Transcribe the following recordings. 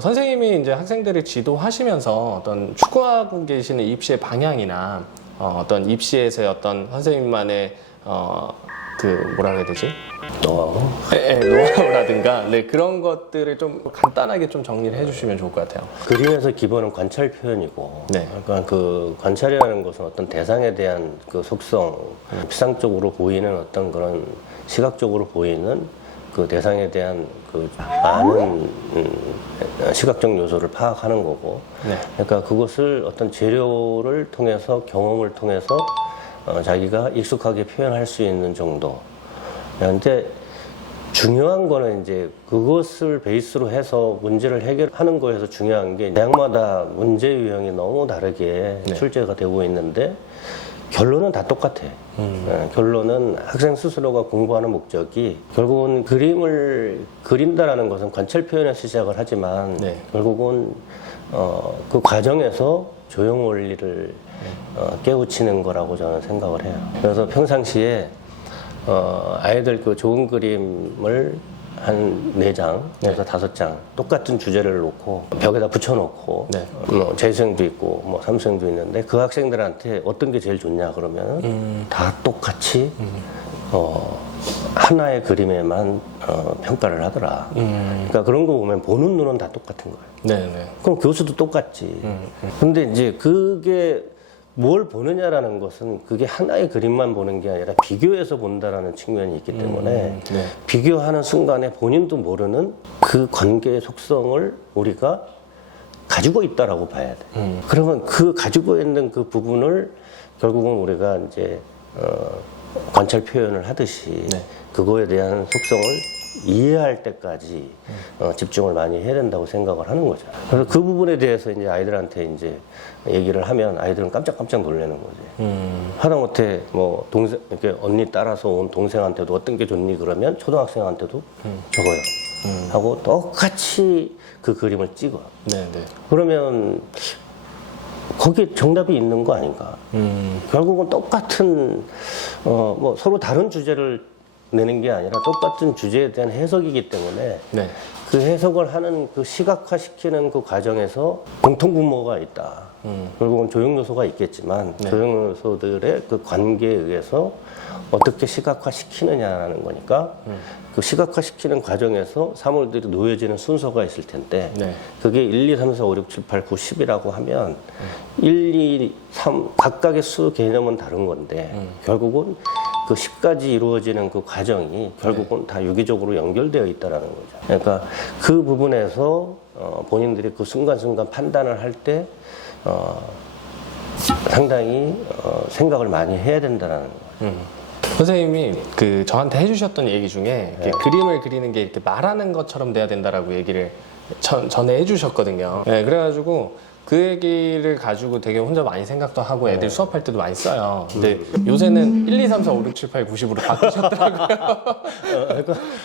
선생님이 이제 학생들을 지도하시면서 어떤 추구하고 계시는 입시의 방향이나 어떤 입시에서의 어떤 선생님만의 그 뭐라 해야 되지? 노하우라든가 네, 그런 것들을 좀 간단하게 좀 정리를 해주시면 좋을 것 같아요. 그림에서 기본은 관찰 표현이고, 네. 그러니까 그 관찰이라는 것은 어떤 대상에 대한 그 속성, 피상적으로 보이는 어떤 그런 시각적으로 보이는 그 대상에 대한 그 많은 시각적 요소를 파악하는 거고, 네. 그러니까 그것을 어떤 재료를 통해서 경험을 통해서 자기가 익숙하게 표현할 수 있는 정도. 근데 중요한 거는 이제 그것을 베이스로 해서 문제를 해결하는 거에서 중요한 게 대학마다 문제 유형이 너무 다르게 네. 출제가 되고 있는데 결론은 다 똑같아. 결론은 학생 스스로가 공부하는 목적이 결국은 그림을 그린다라는 것은 관찰 표현에서 시작을 하지만 네. 결국은 그 과정에서 조형 원리를 깨우치는 거라고 저는 생각을 해요. 그래서 평상시에 아이들 그 좋은 그림을 한 4장, 그래서 5장 똑같은 주제를 놓고 벽에다 붙여놓고 네. 재수생도 있고 뭐 삼수생도 있는데 그 학생들한테 어떤 게 제일 좋냐 그러면 다 똑같이 하나의 그림에만 평가를 하더라. 그러니까 그런 거 보면 보는 눈은 다 똑같은 거예요. 네. 그럼 교수도 똑같지. 근데 이제 그게 뭘 보느냐라는 것은 그게 하나의 그림만 보는 게 아니라 비교해서 본다라는 측면이 있기 때문에 네. 비교하는 순간에 본인도 모르는 그 관계의 속성을 우리가 가지고 있다라고 봐야 돼. 그러면 그 가지고 있는 그 부분을 결국은 우리가 이제 관찰 표현을 하듯이 네. 그거에 대한 속성을 이해할 때까지 집중을 많이 해야 된다고 생각을 하는 거죠. 그래서 그 부분에 대해서 이제 아이들한테 이제 얘기를 하면 아이들은 깜짝깜짝 놀라는 거지. 하다못해 뭐 동생 이렇게 언니 따라서 온 동생한테도 어떤 게 좋니 그러면 초등학생한테도 적어요. 하고 똑같이 그 그림을 찍어. 네. 그러면 거기에 정답이 있는 거 아닌가? 결국은 똑같은 뭐 서로 다른 주제를 내는 게 아니라 똑같은 주제에 대한 해석이기 때문에 네. 그 해석을 하는 그 시각화시키는 그 과정에서 공통분모가 있다. 결국은 조형 요소가 있겠지만 네. 조형 요소들의 그 관계에 의해서 어떻게 시각화시키느냐라는 거니까 그 시각화시키는 과정에서 사물들이 놓여지는 순서가 있을 텐데 네. 그게 1, 2, 3, 4, 5, 6, 7, 8, 9, 10이라고 하면 1, 2, 3 각각의 수 개념은 다른 건데 결국은 그 10까지 이루어지는 그 과정이 결국은 다 유기적으로 연결되어 있다는 거죠. 그러니까 그 부분에서 본인들이 그 순간순간 판단을 할 때 상당히 생각을 많이 해야 된다는 거예요. 선생님이 그 저한테 해주셨던 얘기 중에 이렇게 그림을 그리는 게 이렇게 말하는 것처럼 돼야 된다라고 얘기를 전에 해주셨거든요. 네, 그래가지고 그 얘기를 가지고 되게 혼자 많이 생각도 하고 애들 수업할 때도 많이 써요. 근데 요새는 1, 2, 3, 4, 5, 6, 7, 8, 90으로 바꾸셨더라고요.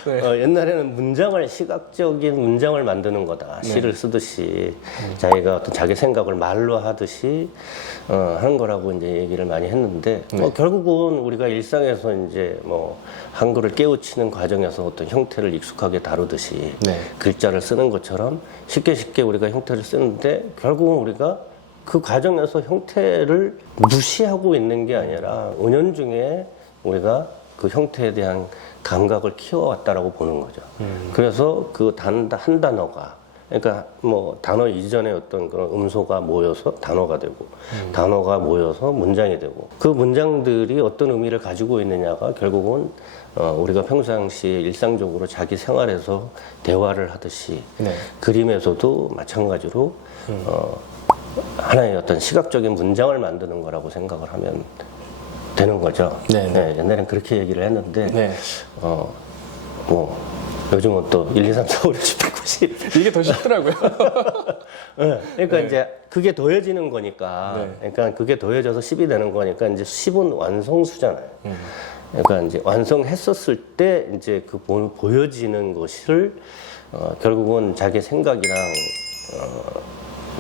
그러니까 옛날에는 문장을 시각적인 문장을 만드는 거다. 시를 쓰듯이 자기가 어떤 자기 생각을 말로 하듯이 하는 거라고 이제 얘기를 많이 했는데 결국은 우리가 일상에서 이제 뭐 한글을 깨우치는 과정에서 어떤 형태를 익숙하게 다루듯이 네. 글자를 쓰는 것처럼 쉽게 우리가 형태를 쓰는데 결국은 우리가 그 과정에서 형태를 무시하고 있는 게 아니라 은연중에 우리가 그 형태에 대한 감각을 키워왔다라고 보는 거죠. 그래서 그 한 단어가 그러니까 뭐 단어 이전에 어떤 그런 음소가 모여서 단어가 되고 단어가 모여서 문장이 되고 그 문장들이 어떤 의미를 가지고 있느냐가 결국은 우리가 평상시에 일상적으로 자기 생활에서 대화를 하듯이 네. 그림에서도 마찬가지로 하나의 어떤 시각적인 문장을 만드는 거라고 생각을 하면 되는 거죠. 네. 옛날엔 그렇게 얘기를 했는데 네. 뭐 요즘은 또 1, 2, 3, 4, 5, 6, 7, 8, 90 이게 더 쉽더라고요. 네, 그러니까 이제 그게 더해지는 거니까 그러니까 그게 더해져서 10이 되는 거니까 이제 10은 완성수잖아요. 그러니까 이제 완성했었을 때 이제 그 보여지는 것을 결국은 자기 생각이랑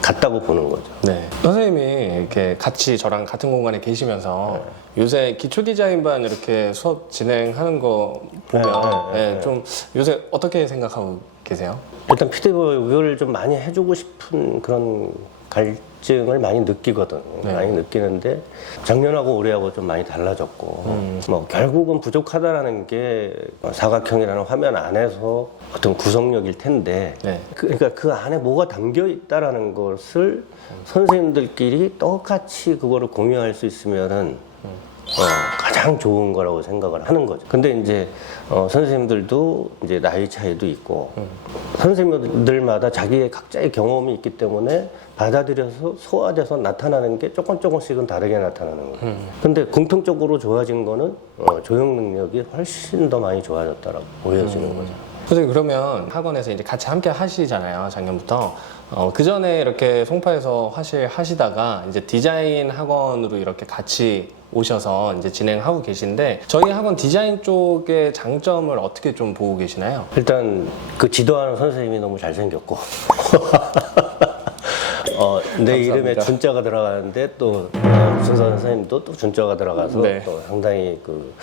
같다고 보는 거죠. 네. 선생님이 이렇게 같이 저랑 같은 공간에 계시면서 요새 기초 디자인반 이렇게 수업 진행하는 거 보면 좀 요새 어떻게 생각하고 계세요? 일단 피드백을 좀 많이 해주고 싶은 그런 갈증을 많이 느끼거든. 네. 많이 느끼는데 작년하고 올해하고 좀 많이 달라졌고 뭐 결국은 부족하다라는 게 사각형이라는 화면 안에서 어떤 구성력일 텐데 네. 그러니까 그 안에 뭐가 담겨 있다라는 것을 선생님들끼리 똑같이 그거를 공유할 수 있으면은 가장 좋은 거라고 생각을 하는 거죠. 근데 이제 선생님들도 이제 나이 차이도 있고 선생님들마다 자기의 각자의 경험이 있기 때문에 받아들여서 소화돼서 나타나는 게 조금씩은 다르게 나타나는 거예요. 근데 공통적으로 좋아진 거는 조형 능력이 훨씬 더 많이 좋아졌다라고 보여지는 거죠. 선생님 그러면 학원에서 이제 같이 함께 하시잖아요, 작년부터. 그 전에 이렇게 송파에서 화실 하시다가 이제 디자인 학원으로 이렇게 같이 오셔서 이제 진행하고 계신데 저희 학원 디자인 쪽의 장점을 어떻게 좀 보고 계시나요? 일단 그 지도하는 선생님이 너무 잘생겼고 내 이름에 준자가 들어가는데 또 준서 선생님도 또 준자가 들어가서 네. 또 상당히 그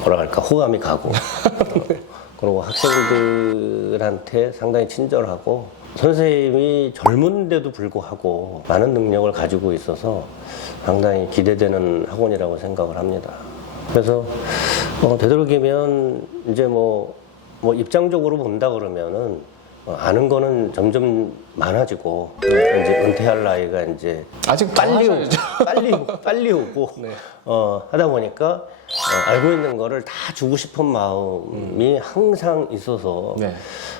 뭐라 할까 호감이 가고 그리고 학생들한테 상당히 친절하고 선생님이 젊은데도 불구하고 많은 능력을 가지고 있어서 상당히 기대되는 학원이라고 생각을 합니다. 그래서 되도록이면 이제 뭐 입장적으로 본다 그러면은 아는 거는 점점 많아지고 이제 은퇴할 나이가 이제 아직 빨리 오고 네. 하다 보니까 알고 있는 거를 다 주고 싶은 마음이 항상 있어서 네.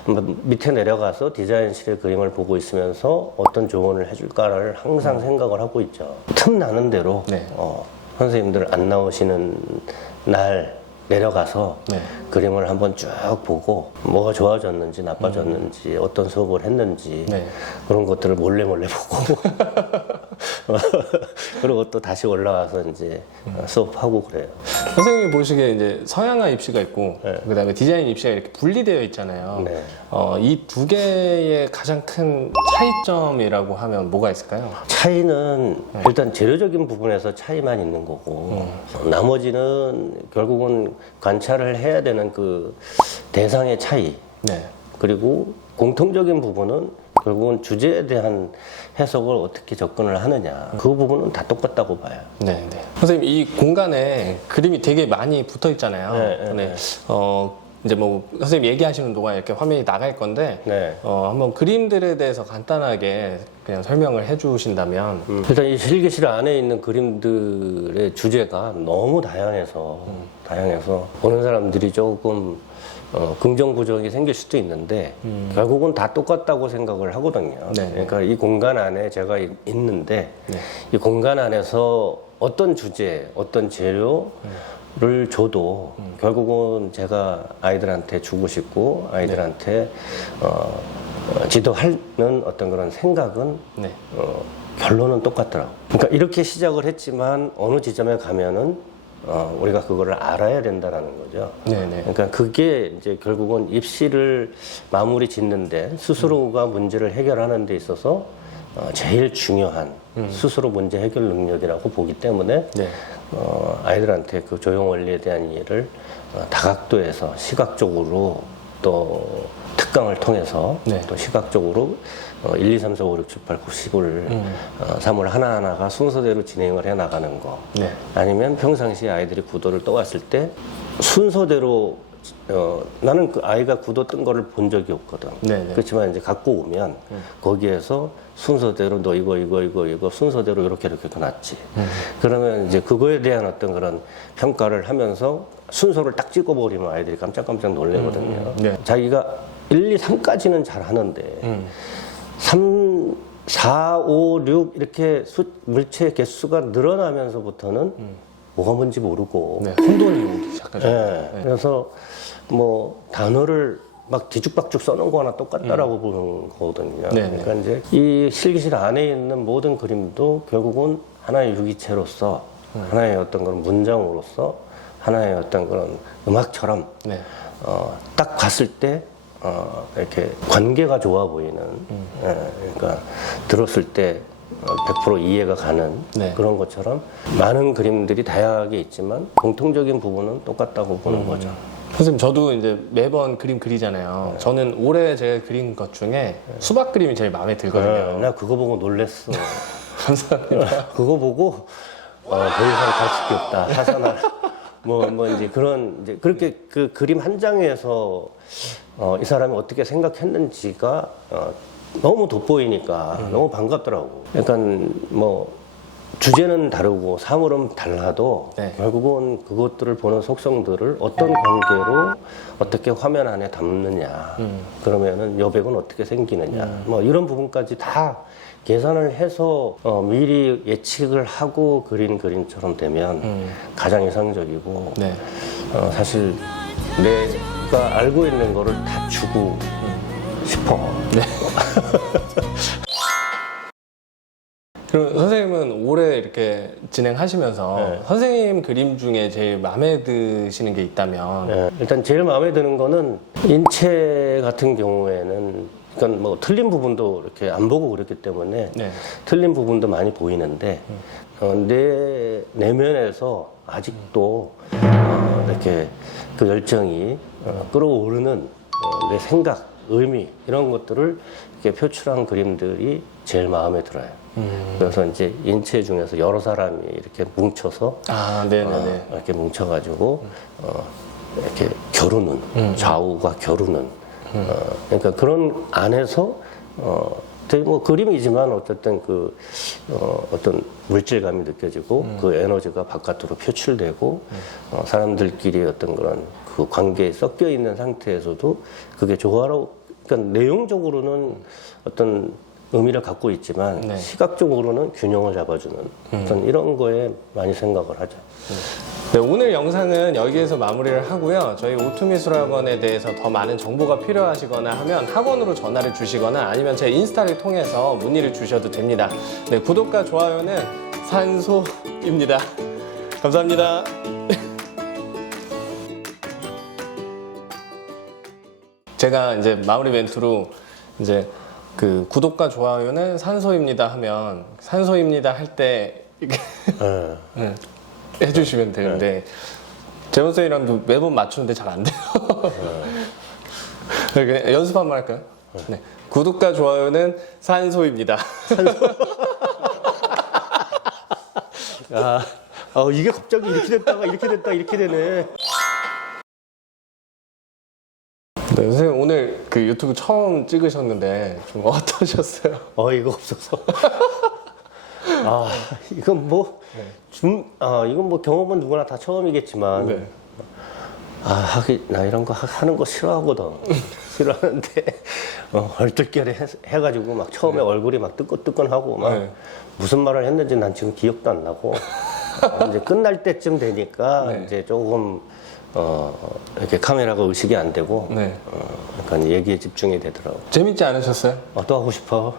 한번 밑에 내려가서 디자인실의 그림을 보고 있으면서 어떤 조언을 해줄까를 항상 생각을 하고 있죠. 틈 나는 대로 네. 선생님들 안 나오시는 날 내려가서 네. 그림을 한번 쭉 보고 뭐가 좋아졌는지 나빠졌는지 어떤 수업을 했는지 네. 그런 것들을 몰래 보고 그리고 또 다시 올라와서 이제 수업하고 그래요. 선생님이 보시기에 이제 서양화 입시가 있고 네. 그다음에 디자인 입시가 이렇게 분리되어 있잖아요. 네. 이 두 개의 가장 큰 차이점이라고 하면 뭐가 있을까요? 차이는 일단 재료적인 부분에서 차이만 있는 거고 나머지는 결국은 관찰을 해야 되는 그 대상의 차이 네. 그리고 공통적인 부분은 결국은 주제에 대한 해석을 어떻게 접근을 하느냐 그 부분은 다 똑같다고 봐요. 네, 네. 선생님 이 공간에 그림이 되게 많이 붙어 있잖아요. 네, 네. 이제 뭐 선생님 얘기하시는 동안 이렇게 화면이 나갈 건데 네. 한번 그림들에 대해서 간단하게 그냥 설명을 해주신다면. 일단 이 실기실 안에 있는 그림들의 주제가 너무 다양해서 보는 사람들이 조금 긍정 부정이 생길 수도 있는데 결국은 다 똑같다고 생각을 하거든요. 네. 그러니까 이 공간 안에 제가 있는데 네. 이 공간 안에서 어떤 주제, 어떤 재료를 줘도 결국은 제가 아이들한테 주고 싶고 아이들한테 지도하는 어떤 그런 생각은 네. 결론은 똑같더라고. 그러니까 이렇게 시작을 했지만 어느 지점에 가면은 우리가 그거를 알아야 된다라는 거죠. 네네. 그러니까 그게 이제 결국은 입시를 마무리 짓는데 스스로가 문제를 해결하는 데 있어서 제일 중요한 스스로 문제 해결 능력이라고 보기 때문에 네. 아이들한테 그 조형 원리에 대한 이해를 다각도에서 시각적으로 또 특강을 통해서 네. 또 시각적으로 1, 2, 3, 4, 5, 6, 7, 8, 9, 10을 3을 하나하나가 순서대로 진행을 해 나가는 거 네. 아니면 평상시에 아이들이 구도를 떠왔을 때 순서대로 나는 그 아이가 구도 뜬 거를 본 적이 없거든. 네네. 그렇지만 이제 갖고 오면 거기에서 순서대로 너 이거 순서대로 이렇게 놨지. 그러면 이제 그거에 대한 어떤 그런 평가를 하면서 순서를 딱 찍어버리면 아이들이 깜짝깜짝 놀래거든요. 네. 자기가 1, 2, 3까지는 잘 하는데 3, 4, 5, 6 이렇게 물체 개수가 늘어나면서부터는 뭐가 뭔지 모르고 네. 혼돈이 오기 시작하죠. 네. 그래서 뭐 단어를 막 뒤죽박죽 써놓은 거나 똑같다라고 보는 거거든요. 네, 그러니까 이제 이 실기실 안에 있는 모든 그림도 결국은 하나의 유기체로서 하나의 어떤 그런 문장으로서 하나의 어떤 그런 음악처럼 네. 딱 봤을 때 이렇게 관계가 좋아 보이는 예, 그러니까 들었을 때 100% 이해가 가는 네. 그런 것처럼 많은 그림들이 다양하게 있지만 공통적인 부분은 똑같다고 보는 거죠. 선생님 저도 이제 매번 그림 그리잖아요. 저는 올해 제가 그린 것 중에 수박 그림이 제일 마음에 들거든요. 나 그거 보고 놀랬어. 감사합니다. 그거 보고 더 이상 갈 수 없다. 사산하라. 뭐 이제 그런 이제 그렇게 그 그림 한 장에서 이 사람이 어떻게 생각했는지가 너무 돋보이니까 너무 반갑더라고. 약간 뭐 주제는 다르고 사물은 달라도 네. 결국은 그것들을 보는 속성들을 어떤 관계로 어떻게 화면 안에 담느냐, 그러면은 여백은 어떻게 생기느냐, 뭐 이런 부분까지 다 계산을 해서 미리 예측을 하고 그린 그림처럼 되면 가장 이상적이고 네. 사실 내가 알고 있는 거를 다 주고 싶어. 그럼 선생님은 올해 이렇게 진행하시면서 네. 선생님 그림 중에 제일 마음에 드시는 게 있다면 예, 일단 제일 마음에 드는 거는 인체 같은 경우에는 그러니까 뭐 틀린 부분도 이렇게 안 보고 그랬기 때문에 네. 틀린 부분도 많이 보이는데 내 내면에서 아직도 이렇게 그 열정이 끌어오르는 내 생각, 의미 이런 것들을 이렇게 표출한 그림들이 제일 마음에 들어요. 그래서 이제 인체 중에서 여러 사람이 이렇게 뭉쳐서 아, 네네네. 이렇게 뭉쳐가지고 이렇게 겨루는 좌우가 겨루는 그러니까 그런 안에서 되게 뭐 그림이지만 어쨌든 그 어떤 물질감이 느껴지고 그 에너지가 바깥으로 표출되고 사람들끼리 어떤 그런 그 관계에 섞여 있는 상태에서도 그게 조화로 그러니까 내용적으로는 어떤 의미를 갖고 있지만 네. 시각적으로는 균형을 잡아주는 어떤 이런 거에 많이 생각을 하죠. 네, 오늘 영상은 여기에서 마무리를 하고요. 저희 오투미술학원에 대해서 더 많은 정보가 필요하시거나 하면 학원으로 전화를 주시거나 아니면 제 인스타를 통해서 문의를 주셔도 됩니다. 네, 구독과 좋아요는 산소입니다. 감사합니다. 제가 이제 마무리 멘트로 이제 그 구독과 좋아요는 산소입니다 하면 산소입니다 할 때 이렇게 네. 해주시면 되는데 재원 쌤이랑도 매번 맞추는데 잘 안 돼요. 네, 그냥 연습 한번 할까요? 네. 구독과 좋아요는 산소입니다. 이게 갑자기 이렇게 됐다가 이렇게 됐다 이렇게 되네. 네, 선생님 오늘 그 유튜브 처음 찍으셨는데 좀 어떠셨어요? 어이가 없어서. 이건 뭐, 이건 뭐 경험은 누구나 다 처음이겠지만. 네. 나 이런 거 하는 거 싫어하거든. 싫어하는데, 얼떨결에 해가지고 막 처음에 얼굴이 막 뜨끈뜨끈하고 막 네. 무슨 말을 했는지 난 지금 기억도 안 나고. 이제 끝날 때쯤 되니까 네. 이제 조금, 이렇게 카메라가 의식이 안 되고. 네. 약간 얘기에 집중이 되더라고. 재밌지 않으셨어요? 또 하고 싶어.